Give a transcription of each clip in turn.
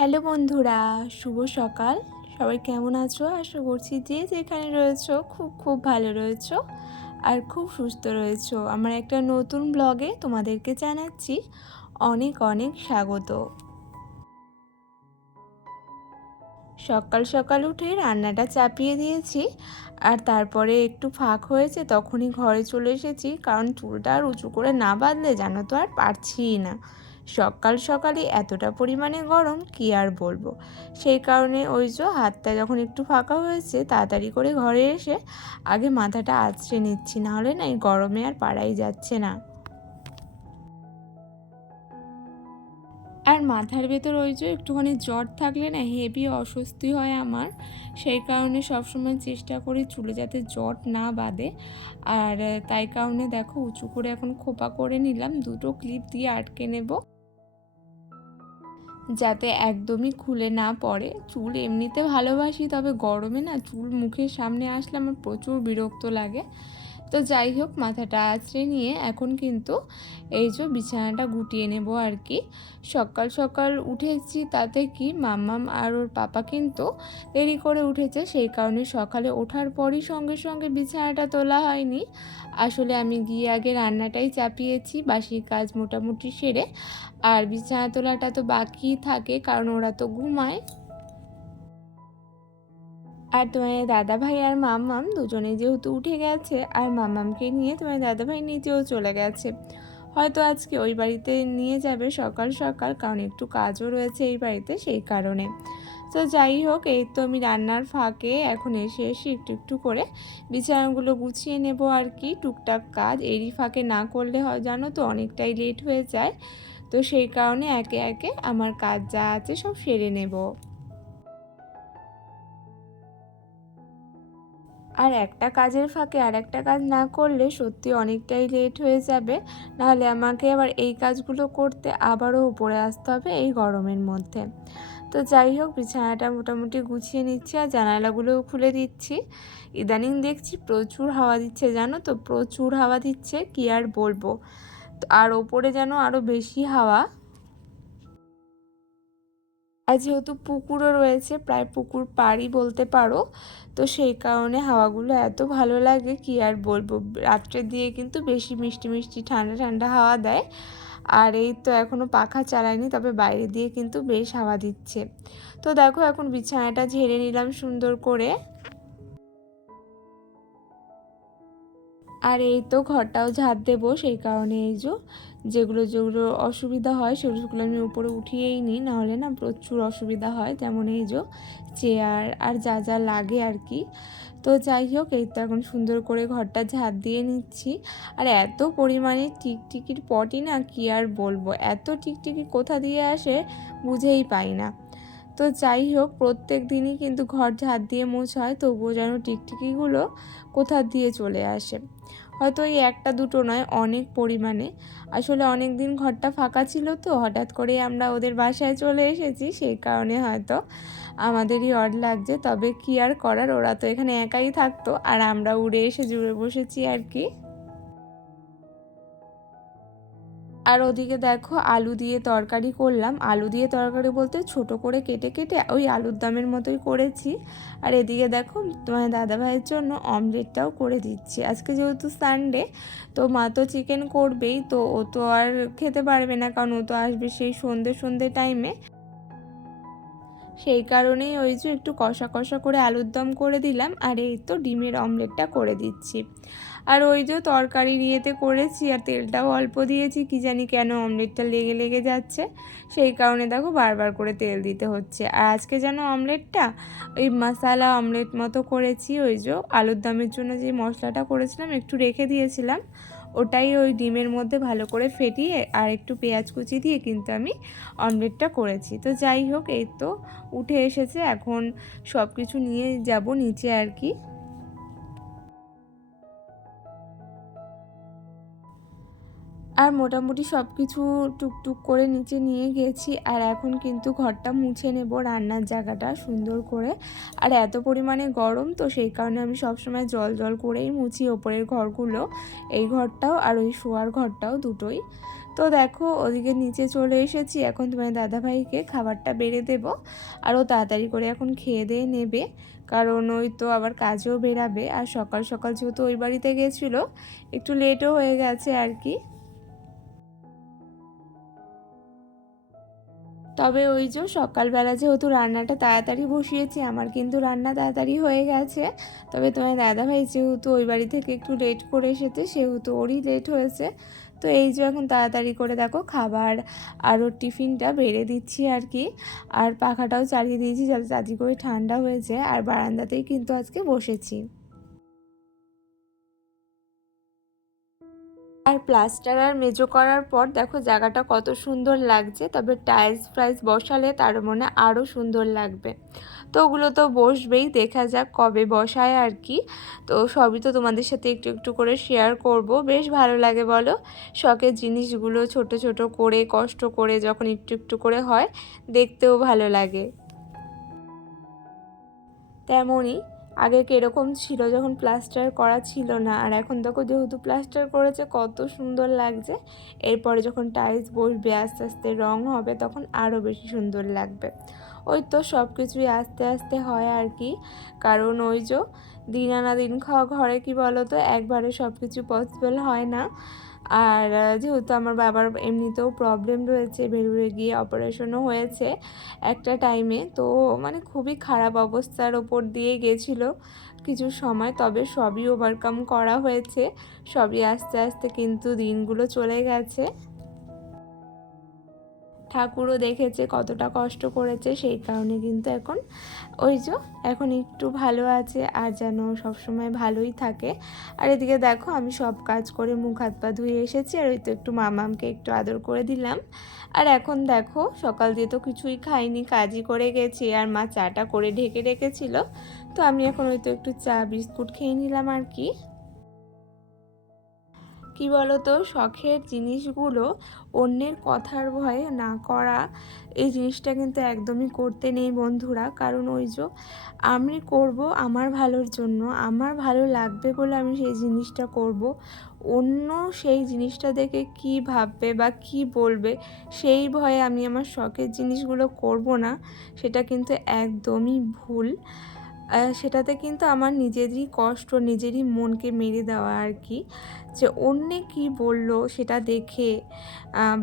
Hello বন্ধুরা, শুভ সকাল। সবাই কেমন আছো? আশা করছি যে যেখানে রয়েছো খুব খুব ভালো রয়েছো আর খুব সুস্থ রয়েছো। আমার একটা নতুন ব্লগে তোমাদেরকে জানাচ্ছি অনেক অনেক স্বাগত। সকাল সকাল উঠে রান্নাটা চাপিয়ে দিয়েছি, আর তারপরে একটু ফাঁক হয়েছে তখনই ঘরে চলে এসেছি, কারণ চুলটা আর উঁচু করে না বাঁধলে জানো তো আর পারছিই না। সকাল সকালই এতটা পরিমাণে গরম কি আর বলবো। সেই কারণে ওই যে হাতটা যখন একটু ফাঁকা হয়েছে তাড়াতাড়ি করে ঘরে এসে আগে মাথাটা আঁচড়ে নিচ্ছি, নাহলে না এই গরমে আর পারাই যাচ্ছে না। আর মাথার ভেতর ওই যে একটুখানি জ্বর থাকলে না হেভি অস্বস্তি হয় আমার। সেই কারণে সবসময় চেষ্টা করি চুলে যাতে জট না বাঁধে। আর তাই কারণে দেখো উঁচু করে এখন খোপা করে নিলাম, দুটো ক্লিপ দিয়ে আটকে নেব যাতে একদমই খুলে না পড়ে। চুল এমনিতে ভালোবাসি, তবে গরমে না চুল মুখের সামনে আসলে আমার প্রচুর বিরক্ত লাগে। তো যাই হোক, মাথাটা আঁচড়ে নিয়ে এখন কিন্তু এই যে বিছানাটা গুটিয়ে নেব আর কি। সকাল সকাল উঠেছি তাতে কি মাম্মাম আর ওর পাপা কিন্তু দেরি করে উঠেছে, সেই কারণে সকালে ওঠার পরই সঙ্গে সঙ্গে বিছানাটা তোলা হয়নি। আসলে আমি গিয়ে আগে রান্নাটাই চাপিয়েছি, বাসি কাজ মোটামুটি সেরে। আর বিছানা তোলাটা তো বাকি থাকে, কারণ ওরা তো ঘুমায়। আর তোমার দাদাভাই আর মাম্মাম দুজনে যেহেতু উঠে গেছে, আর মাম্মামকে নিয়ে তোমার দাদাভাই নিচেও চলে গেছে। হয়তো আজকে ওই বাড়িতে নিয়ে যাবে সকাল সকাল, কারণ একটু কাজও রয়েছে এই বাড়িতে, সেই কারণে। তো যাই হোক, এই তো আমি রান্নার ফাঁকে এখন এসে একটু একটু করে বিছানাগুলো গুছিয়ে নেব আর কি। টুকটাক কাজ এরই ফাঁকে না করলে হয় জানো তো অনেকটাই লেট হয়ে যায়। তো সেই কারণে একে একে আমার কাজ যা আছে সব সেরে নেব। আর একটা কাজের ফাঁকে আর একটা কাজ না করলে সত্যি অনেকটাই লেট হয়ে যাবে। নাহলে আমাকে আবার এই কাজগুলো করতে আবারও উপরে আসতে হবে এই গরমের মধ্যে। তো যাই হোক, বিছানাটা মোটামুটি গুছিয়ে নিচ্ছি আর জানালাগুলোও খুলে দিচ্ছি। ইদানিং দেখছি প্রচুর হাওয়া দিচ্ছে, জানো তো প্রচুর হাওয়া দিচ্ছে, কি আর বলবো। আর ওপরে যেন আরও বেশি হাওয়া। আর যেহেতু পুকুরও রয়েছে, প্রায় পুকুর পাড়ই বলতে পারো, তো সেই কারণে হাওয়াগুলো এত ভালো লাগে কি আর বলবো। রাত্রের দিকে কিন্তু বেশি মিষ্টি মিষ্টি ঠান্ডা ঠান্ডা হাওয়া দেয়। আর এই তো এখনও পাখা চালাইনি, তবে বাইরে দিয়ে কিন্তু বেশ হাওয়া দিচ্ছে। তো দেখো এখন বিছানাটা ঝেড়ে নিলাম সুন্দর করে। আর এই তো ঘরটাও ঝাড় দেবো, সেই কারণে এই যে যেগুলো যেগুলো অসুবিধা হয় সেগুলো আমি উপরে উঠিয়েই নিই, নাহলে না প্রচুর অসুবিধা হয়। যেমন এই যে চেয়ার আর যা যা লাগে আর কি। তো যাই হোক, এই তো এখন সুন্দর করে ঘরটা ঝাড় দিয়ে নিচ্ছি। আর এত পরিমাণে টিকটিকির পটি না কি আর বলবো, এত টিকটিকি কোথা দিয়ে আসে বুঝেই পাই না। তো যাই হোক, প্রত্যেক দিনই কিন্তু ঘর ঝাড় দিয়ে মোছা হয়, তবুও যেন টিকটিকিগুলো কোথা দিয়ে চলে আসে। হয়তো এই একটা দুটো নয়, অনেক পরিমাণে। আসলে অনেক দিন ঘরটা ফাঁকা ছিল, তো হঠাৎ করে আমরা ওদের বাসায় চলে এসেছি, সেই কারণে হয়তো আমাদেরই অড লাগছে। তবে কি আর করার, ওরা তো এখানে একাই থাকতো আর আমরা উড়ে এসে জুড়ে বসেছি আর কি। আর ওদিকে দেখো আলু দিয়ে তরকারি করলাম। আলু দিয়ে তরকারি বলতে ছোট করে কেটে কেটে ওই আলুর দমের মতোই করেছি। আর এদিকে দেখো তোমার দাদাভাইয়ের জন্য অমলেটটাও করে দিচ্ছি। আজকে যেহেতু সানডে, তো মা তো চিকেন করবেই, তো ও তো আর খেতে পারবে না, কারণ ও তো আসবে সেই সন্ধে সন্ধে টাইমে। সেই কারণেই ওই যে একটু কষা কষা করে আলুর দম করে দিলাম, আর এই তো ডিমের অমলেটটা করে দিচ্ছি। আর ওই যে তরকারির ইয়েতে করেছি আর তেলটাও অল্প দিয়েছি, কি জানি কেন অমলেটটা লেগে লেগে যাচ্ছে, সেই কারণে দেখো বারবার করে তেল দিতে হচ্ছে। আর আজকে যেন অমলেটটা ওই মশালা অমলেট মতো করেছি। ওই যে আলুর দমের জন্য যে মশলাটা করেছিলাম একটু রেখে দিয়েছিলাম, ওটাই ওই ডিমের মধ্যে ভালো করে ফেটিয়ে আর একটু পেঁয়াজ কুচি দিয়ে কিন্তু আমি অমলেটটা করেছি। তো যাই হোক, এই তো উঠে এসেছে, এখন সব কিছু নিয়ে যাব নিচে আর কি। আর মোটামুটি সব কিছু টুকটুক করে নিচে নিয়ে গেছি। আর এখন কিন্তু ঘরটা মুছে নেব, রান্নার জায়গাটা সুন্দর করে। আর এত পরিমাণে গরম তো সেই কারণে আমি সবসময় জল জল করেই মুছি ওপরের ঘরগুলো, এই ঘরটাও আর ওই শোয়ার ঘরটাও দুটোই। তো দেখো ওদিকে নিচে চলে এসেছি, এখন তোমার দাদাভাইকে খাবারটা বেড়ে দেব। আর ও তাড়াতাড়ি করে এখন খেয়ে দিয়ে নেবে, কারণ ওই তো আবার কাজেও বেরাবে। আর সকাল সকাল যেহেতু ওই বাড়িতে গেছিলো, একটু লেটও হয়ে গেছে আর কি। তবে ওই যে সকালবেলা যেহেতু রান্নাটা তাড়াতাড়ি বসিয়েছি, আমার কিন্তু রান্না তাড়াতাড়ি হয়ে গেছে। তবে তোমার দাদাভাই যেহেতু ওই বাড়ি থেকে একটু লেট করে এসেছে, সেহেতু ওরই লেট হয়েছে। তো এই যে এখন তাড়াতাড়ি করে দেখো খাবার আর ওর টিফিনটা বেড়ে দিচ্ছি আর কি। আর পাখাটাও চালিয়ে দিয়েছি যাতে তাড়াতাড়ি করে ঠান্ডা হয়ে যায়। আর বারান্দাতেই কিন্তু আজকে বসেছি। আর প্লাস্টার আর মেজো করার পর দেখো জায়গাটা কত সুন্দর লাগছে। তবে টাইলস ফাইলস বসালে তার মনে আরও সুন্দর লাগবে। তো ওগুলো তো বসবেই, দেখা যাক কবে বসায় আর কি। তো সবই তো তোমাদের সাথে একটু একটু করে শেয়ার করব। বেশ ভালো লাগে বলো, শখের জিনিসগুলো ছোট ছোট করে কষ্ট করে যখন একটু একটু করে হয়, দেখতেও ভালো লাগে। তেমনই আগে কীরকম ছিল যখন প্লাস্টার করা ছিল না, আর এখন দেখো যেহেতু প্লাস্টার করেছে কত সুন্দর লাগছে। এরপরে যখন টাইলস বসবে আস্তে আস্তে রং হবে, তখন আরও বেশি সুন্দর লাগবে। ওই তো সব কিছুই আস্তে আস্তে হয় আর কি। কারণ ওই যে দিন আনা দিন খাওয়া ঘরে, কি বলো তো, একবারে সব কিছু পসিবল হয় না। আর যেহেতু আমার বাবার এমনিতেও প্রবলেম রয়েছে, বেরুয়ে গিয়ে অপারেশনও হয়েছে একটা টাইমে, তো মানে খুবই খারাপ অবস্থার ওপর দিয়ে গেছিলো কিছু সময়। তবে সবই ওভারকাম করা হয়েছে, সবই আস্তে আস্তে কিন্তু দিনগুলো চলে গেছে। ঠাকুরও দেখেছে কতটা কষ্ট করেছে, সেই কারণে কিন্তু এখন ওই যে এখন একটু ভালো আছে, আর যেন সবসময় ভালোই থাকে। আর এদিকে দেখো আমি সব কাজ করে মুখ হাত পা ধুয়ে এসেছি, আর ওই তো একটু মামামকে একটু আদর করে দিলাম। আর এখন দেখো সকাল দিয়ে তো কিছুই খাইনি, কাজই করে গেছি। আর মা চাটা করে ঢেকে রেখেছিল, তো আমি এখন ওই তো একটু চা বিস্কুট খেয়ে নিলাম আর কি। কি বলো তো, শখের জিনিসগুলো অন্যের কথার ভয়ে না করা, এই জিনিসটা কিন্তু একদমই করতে নেই বন্ধুরা। কারণ ওই যে আমি করব আমার ভালোর জন্য, আমার ভালো লাগবে বলে আমি সেই জিনিসটা করব। অন্য সেই জিনিসটা দেখে কি ভাববে বা কি বলবে, সেই ভয়ে আমি আমার শখের জিনিসগুলো করব না, সেটা কিন্তু একদমই ভুল। সেটাতে কিন্তু আমার নিজেরই কষ্ট, নিজেরই মনকে মেরে দেওয়া আর কি। যে অন্যে কি বলল সেটা দেখে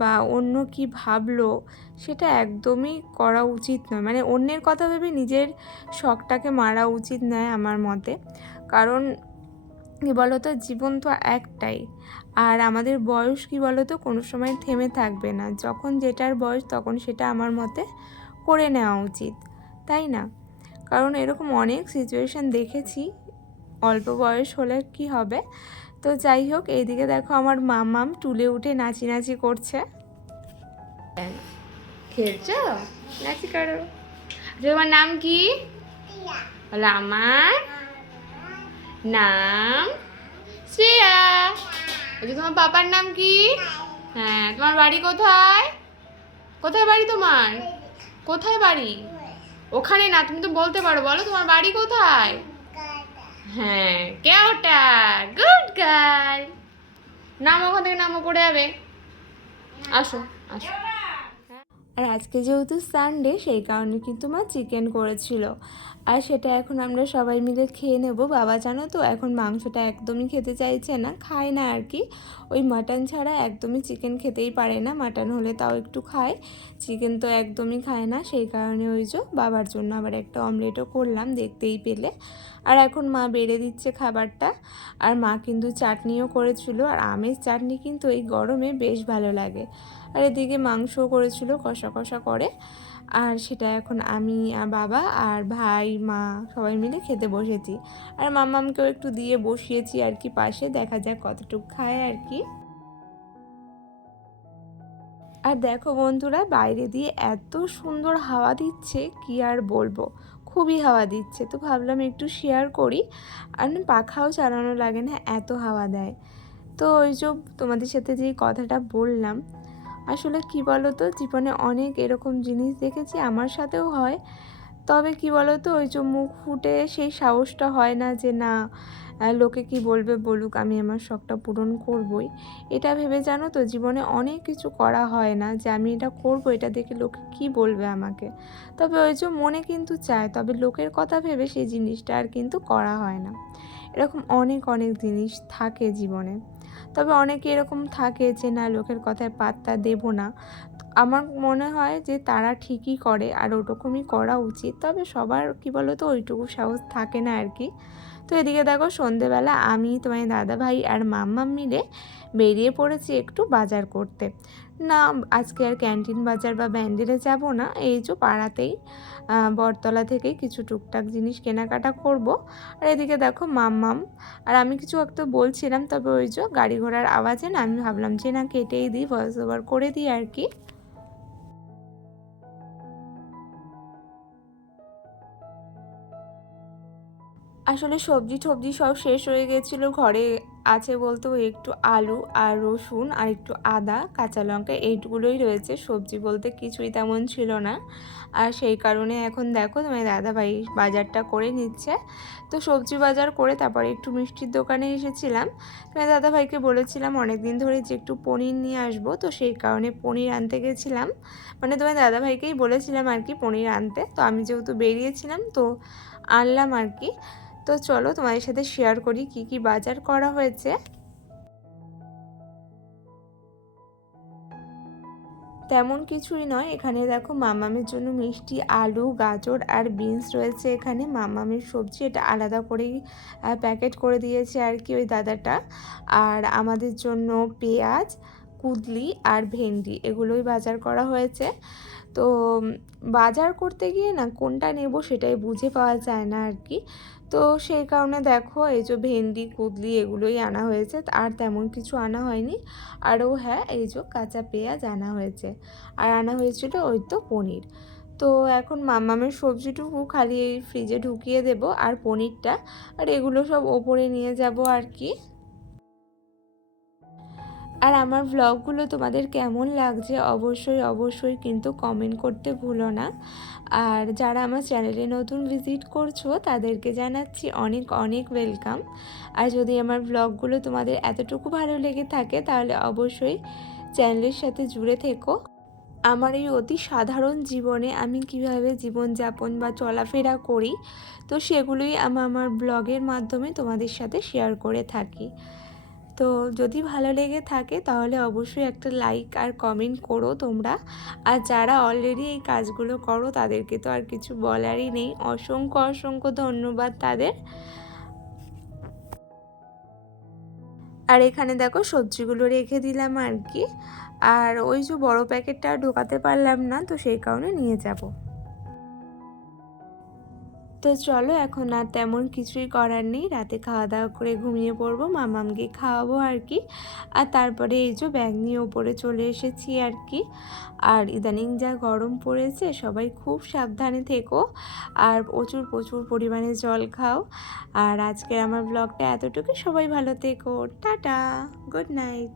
বা অন্য কি ভাবলো, সেটা একদমই করা উচিত নয়। মানে অন্যের কথা ভেবে নিজের শখটাকে মারা উচিত নয় আমার মতে। কারণ কী বলো তো, জীবন তো একটাই। আর আমাদের বয়স কী বলো তো, কোনো সময় থেমে থাকবে না। যখন যেটার বয়স তখন সেটা আমার মতে করে নেওয়া উচিত, তাই না? কারণ এরকম অনেক সিচুয়েশান দেখেছি, অল্প বয়স হলে কি হবে। তো যাই হোক, এইদিকে দেখো আমার মামাম টুলে উঠে নাচি নাচি করছে। খেলছো, নাচি করো। তোমার নাম কি? বলো আমার নাম শ্রেয়া। তোমার পাপার নাম কি? হ্যাঁ, তোমার বাড়ি কোথায়? কোথায় বাড়ি তোমার? কোথায় বাড়ি? ওখানে না, তুমি তো বলতে পারো, বলো তোমার বাড়ি কোথায়? হ্যাঁ, কেওটা। Good girl. নামো, ওখান থেকে নামো, পড়ে যাবে। আসো আসো। আর আজকে যেহেতু সানডে, সেই কারণে কিন্তু মা চিকেন করেছিল, আর সেটা এখন আমরা সবাই মিলে খেয়ে নেব। বাবা জানো তো এখন মাংসটা একদমই খেতে চাইছে না, খায় না আর কি। ওই মাটন ছাড়া একদমই চিকেন খেতেই পারে না, মাটন হলে তাও একটু খায়, চিকেন তো একদমই খায় না। সেই কারণে ওই যে বাবার জন্য আবার একটা অমলেটও করলাম, দেখতেই পেলে। আর এখন মা বেড়ে দিচ্ছে খাবারটা। আর মা কিন্তু চাটনিও করেছিল, আর আমের চাটনি কিন্তু এই গরমে বেশ ভালো লাগে। আর এদিকে মাংসও করেছিল কষা কষা করে, আর সেটা এখন আমি আর বাবা আর ভাই মা সবাই মিলে খেতে বসেছি। আর মাম্মামকেও একটু দিয়ে বসিয়েছি আর কি পাশে, দেখা যাক কতটুকু খায় আর কি। আর দেখো বন্ধুরা, বাইরে দিয়ে এত সুন্দর হাওয়া দিচ্ছে, কি আর বলবো, খুবই হাওয়া দিচ্ছে। তো ভাবলাম একটু শেয়ার করি। আর পাখাও চালানো লাগে না, এত হাওয়া দেয়। তো ওই যে তোমাদের সাথে যে কথাটা বললাম, আসলে কি বলো তো, জীবনে অনেক এরকম জিনিস দেখেছি, আমার সাথেও হয়। তবে কি বলো তো, ওই যে মুখ ফুটে সেই সাহসটা হয় না যে না, লোকে কি বলবে বলুক, আমি আমার শখটা পূরণ করবই। এটা ভেবে জানো তো জীবনে অনেক কিছু করা হয় না, যে আমি এটা করব, এটা দেখে লোকে কি বলবে আমাকে। তবে ওই যে মনে কিন্তু চায়, তবে লোকের কথা ভেবে সেই জিনিসটা আর কিন্তু করা হয় না। এরকম অনেক অনেক জিনিস থাকে জীবনে। তবে অনেকে এরকম থাকে যে না, লোকের কথায় পাত্তা দেব না। আমার মনে হয় যে তারা ঠিকই করে, আর ওরকমই করা উচিত। তবে সবার কি বলো তো ওইটুকু সাহস থাকে না আর কি। তো এদিকে দেখো, সন্ধেবেলা আমি, তোমার দাদা ভাই আর মাম্মা মিলে বেরিয়ে পড়েছি একটু বাজার করতে। না, আজকে আর ক্যান্টিন বাজার বা ব্যান্ডেলে যাব না, এই যে পাড়াতেই বটতলা থেকেই কিছু টুকটাক জিনিস কেনাকাটা করব। আর এদিকে দেখো মাম্মাম আর আমি কিছু একটা বলছিলাম, তবে ওই যে গাড়ি ঘোড়ার আওয়াজে না আমি ভাবলাম যে না, কেটেই দিই, ভয়েস ওভার করে দিই আর কি। আসলে সবজি টবজি সব শেষ হয়ে গেছিলো ঘরে। আছে বলতে ওই একটু আলু আর রসুন আর একটু আদা কাঁচা লঙ্কা এইগুলোই রয়েছে, সবজি বলতে কিছুই তেমন ছিল না। আর সেই কারণে এখন দেখো তোমার দাদাভাই বাজারটা করে নিচ্ছে। তো সবজি বাজার করে তারপরে একটু মিষ্টির দোকানে এসেছিলাম। তোমার দাদাভাইকে বলেছিলাম অনেক দিন ধরে যে একটু পনির নিয়ে আসবো, তো সেই কারণে পনির আনতে গেছিলাম। মানে তোমার দাদাভাইকেই বলেছিলাম আর কি পনির আনতে, তো আমি যেহেতু বেরিয়েছিলাম তো আনলাম আর কি। তো চলো তোমাদের সাথে শেয়ার করি কি কি বাজার করা হয়েছে। তেমন কিছুই নয়, এখানে দেখো মামামের জন্য মিষ্টি, আলু, গাজর আর বিনস রয়েছে। এখানে মামামের সবজি এটা আলাদা করেই প্যাকেট করে দিয়েছে আর কি ওই দাদাটা। আর আমাদের জন্য পেঁয়াজ, কুদলি আর ভেন্ডি এগুলোই বাজার করা হয়েছে। তো বাজার করতে গিয়ে না কোনটা নেব সেটাই বুঝে পাওয়া যায় না আর কি। তো সেই কারণে দেখো এই যে ভেন্ডি, কুদলি এগুলোই আনা হয়েছে, আর তেমন কিছু আনা হয়নি। আরও হ্যাঁ, এই যে কাঁচা পেঁয়াজ আনা হয়েছে, আর আনা হয়েছিল ওই তো পনির। তো এখন মামামের সবজিটুকু খালি এই ফ্রিজে ঢুকিয়ে দেব, আর পনিরটা আর এগুলো সব ওপরে নিয়ে যাব আর কি। আর আমার ভ্লগগুলো তোমাদের কেমন লাগছে অবশ্যই অবশ্যই কিন্তু কমেন্ট করতে ভুলো না। আর যারা আমার চ্যানেলে নতুন ভিজিট করছো তাদেরকে জানাচ্ছি অনেক অনেক ওয়েলকাম। আর যদি আমার ভ্লগগুলো তোমাদের এতটুকু ভালো লেগে থাকে তাহলে অবশ্যই চ্যানেলের সাথে জুড়ে থেকো। আমার এই অতি সাধারণ জীবনে আমি কিভাবে জীবনযাপন বা চলাফেরা করি, তো সেগুলোই আমার ব্লগের মাধ্যমে তোমাদের সাথে শেয়ার করে থাকি। তো যদি ভালো লেগে থাকে তাহলে অবশ্যই একটা লাইক আর কমেন্ট করো তোমরা। আর যারা অলরেডি এই কাজগুলো করো তাদেরকে তো আর কিছু বলারই নেই, অসংখ্য অসংখ্য ধন্যবাদ তাদের। আর এখানে দেখো সবজিগুলো রেখে দিলাম আর কি। আর ওই যে বড় প্যাকেটটা ঢোকাতে পারলাম না, তো সেই কারণে নিয়ে যাব। তো চলো এখন আর তেমন কিছুই করার নেই, রাতে খাওয়া দাওয়া করে ঘুমিয়ে পড়বো, মামামকে খাওয়াবো আর কি। আর তারপরে এই যে ব্যাগ নিয়ে ওপরে চলে এসেছি আর কি। আর ইদানিং যা গরম পড়েছে, সবাই খুব সাবধানে থেকো আর প্রচুর প্রচুর পরিমাণে জল খাও। আর আজকের আমার ব্লগটা এতটুকু, সবাই ভালো থেকো, টাটা, গুড নাইট।